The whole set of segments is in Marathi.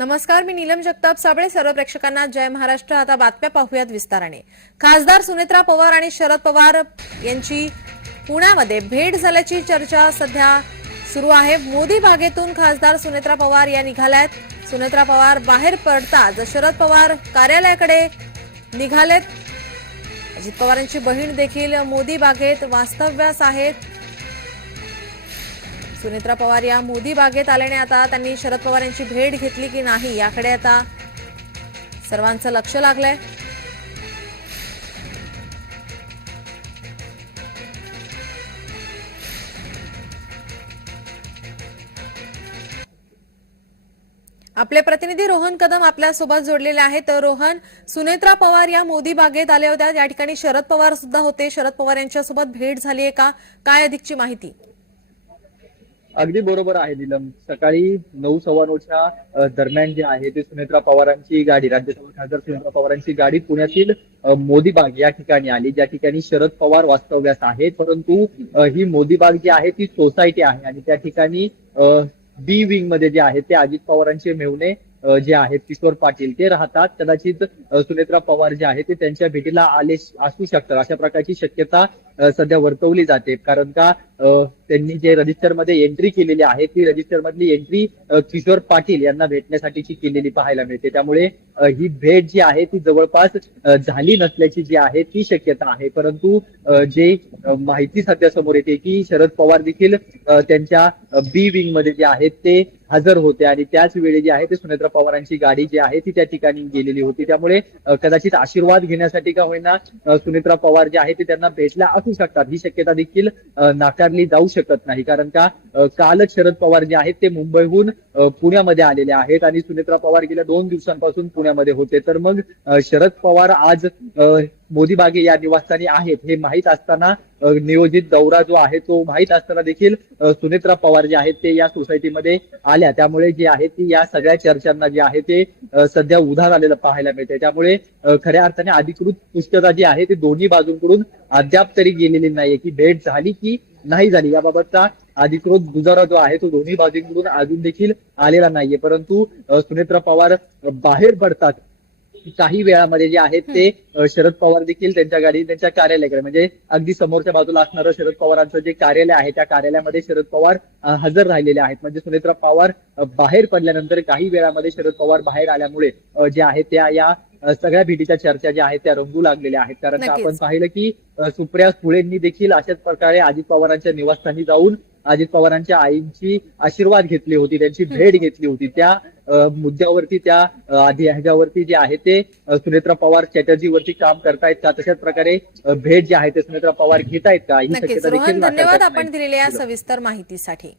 नमस्कार मी नीलम जगताप साबळे. सर्व प्रेक्षकांना जय महाराष्ट्र. आता बातम्या पाहूयात विस्ताराने. खासदार सुनेत्रा पवार आणि शरद पवार यांची पुण्यामध्ये भेट झाल्याची चर्चा सध्या सुरू आहे. मोदी बागेतून खासदार सुनेत्रा पवार या निघाल्यात. सुनेत्रा पवार बाहेर पडताच शरद पवार कार्यालयाकडे निघालेत अजित पवारांची बहीण देखील मोदी बागेत वास्तव्यास आहेत. सुनेत्रा पवार या मोदी बागेत आल्याने आता त्यांनी शरद पवार यांची भेट घेतली की नाही याकडे आता सर्वांचं लक्ष लागलंय. आपले प्रतिनिधी रोहन कदम आपल्यासोबत जोडलेले आहेत. तर रोहन सुनेत्रा पवार या मोदी बागेत आल्या होत्या. या ठिकाणी शरद पवार सुद्धा होते. शरद पवार यांच्यासोबत भेट झाली आहे का? काय अधिकची माहिती? अगदी बरोबर आहे निलम. सकाळी नऊ सव्वा नऊच्या दरम्यान जे आहे ते सुनेत्रा पवारांची गाडी राज्यसभा खासदार सुनेत्रा पवारांची गाडी पुण्यातील मोदी बाग या ठिकाणी आली. ज्या ठिकाणी शरद पवार वास्तव्यास आहेत परंतु ही मोदी बाग जी आहे ती सोसायटी आहे आणि त्या ठिकाणी बी विंगमध्ये जे आहे ते अजित पवारांचे मेवणे जे आहेत किशोर पाटील ते राहतात. कदाचित सुनेत्रा पवार जे आहे ते त्यांच्या भेटीला आले असू शकतात. अशा प्रकारची शक्यता सध्या वर्तवली जाते. कारण का त्यांनी जे रजिस्टरमध्ये एंट्री केलेली आहे ती रजिस्टर मधली एंट्री किशोर पाटील यांना भेटण्यासाठीची केलेली पाहायला मिळते. त्यामुळे ही भेट जी आहे ती जवळपास झाली नसल्याची जी आहे ती शक्यता आहे. परंतु जे माहिती सध्या समोर येते की शरद पवार देखील त्यांच्या बी विंगमध्ये जे आहेत ते हजर होते आणि त्याच वेळी जी आहे ते सुनेत्रा पवारांची गाडी जी आहे ती त्या ठिकाणी गेलेली होती. त्यामुळे कदाचित आशीर्वाद घेण्यासाठी का होईना सुनेत्रा पवार जे आहे ते त्यांना भेटल्या असू शकतात. ही शक्यता देखील नाकारली जाऊ शकत नाही. कारण का कालच शरद पवार जे आहेत ते मुंबईहून पुण्यामध्ये आलेले आहेत आणि सुनेत्रा पवार गेल्या दोन दिवसांपासून पुण्यामध्ये होते. तर मग शरद पवार आज मोदी बागे या निवासस्थानी आहेत हे माहीत असताना नियोजित दौरा जो आहे तो माहीत असताना देखील सुनेत्रा पवार जे आहेत ते या सोसायटीमध्ये आल्या. त्यामुळे जे आहे ती या सगळ्या चर्चांना जे आहे ते सध्या उधार आलेलं पाहायला मिळते त्यामुळे खऱ्या अर्थाने अधिकृत पुस्तका जी आहे ती दोन्ही बाजूंकडून अद्याप तरी गेलेली नाहीये. की भेट झाली की नाही झाली याबाबतचा अधिकृत गुजारा जो आहे तो दोन्ही बाजूंकडून अजून देखील आलेला नाहीये. परंतु सुनेत्रा पवार बाहेर पडतात. काही वेळामध्ये जे आहेत ते शरद पवार देखील त्यांच्या गाडी त्यांच्या कार्यालयाकडे म्हणजे अगदी समोरच्या बाजूला असणारं शरद पवारांचं जे कार्यालय आहे त्या कार्यालयामध्ये शरद पवार हजर राहिलेले आहेत. म्हणजे सुनेत्रा पवार बाहेर पडल्यानंतर काही वेळामध्ये शरद पवार बाहेर आल्यामुळे जे आहे त्या या सगळ्या भेटीच्या चर्चा ज्या आहेत त्या रंगू लागलेल्या आहेत. कारण. आपण पाहिलं की सुप्रिया सुळेंनी देखील अशाच प्रकारे अजित पवारांच्या निवासस्थानी जाऊन अजित पवारांच्या आईंची आशीर्वाद घेतली होती त्यांची भेट घेतली होती. त्या मुद्द्यावरती त्या आधी ह्याच्यावरती जे आहे ते सुनेत्रा पवार चॅटर्जीवरती काम करतायत का? तशाच प्रकारे भेट जी आहे ते सुनेत्रा पवार घेत आहेत का? ही शक्यता देखील आपण. दिलेल्या या सविस्तर माहितीसाठी.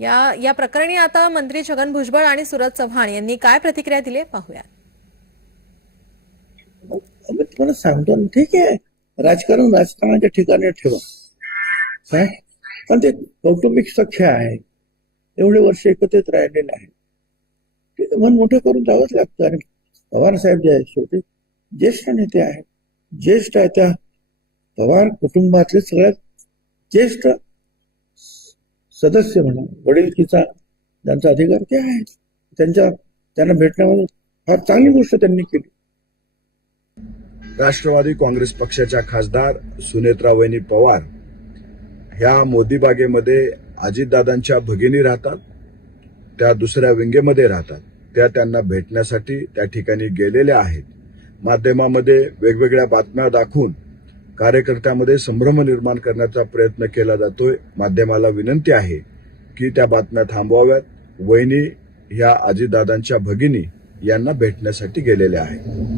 या या प्रकरणी आता मंत्री छगन भुजबळ आणि सुरज चव्हाण यांनी काय प्रतिक्रिया दिली आहे पाहूया तुम्हाला सांगतो ना ठीक आहे. राजकारण राजकारणाच्या ठिकाणी ठेवा. काय? पण ते कौटुंबिक सख्य आहे. एवढे वर्ष एकत्रित राहिलेले आहे. ते मन मोठं करून जावंच लागतं. आणि पवार साहेब जे आहेत शेवटी ज्येष्ठ नेते आहेत. ज्येष्ठ आहे त्या पवार कुटुंबातले सगळ्यात ज्येष्ठ सदस्य म्हणा वडीलकीचा ज्यांचा अधिकार ते आहे त्यांच्या त्यांना भेटण्यामध्ये फार चांगली गोष्ट त्यांनी केली. राष्ट्रवादी काँग्रेस पक्षाच्या खासदार सुनेत्रावहिनी पवार ह्या मोदी बागेमध्ये अजितदादांच्या भगिनी राहतात त्या दुसऱ्या विंगेमध्ये राहतात. त्या त्यांना भेटण्यासाठी त्या ठिकाणी गेलेल्या आहेत. माध्यमामध्ये वेगवेगळ्या बातम्या दाखवून कार्यकर्त्यामध्ये संभ्रम निर्माण करण्याचा प्रयत्न केला जातोय. माध्यमाला विनंती आहे की त्या बातम्या थांबवाव्यात. वहिनी ह्या अजितदादांच्या भगिनी यांना भेटण्यासाठी गेलेल्या आहेत.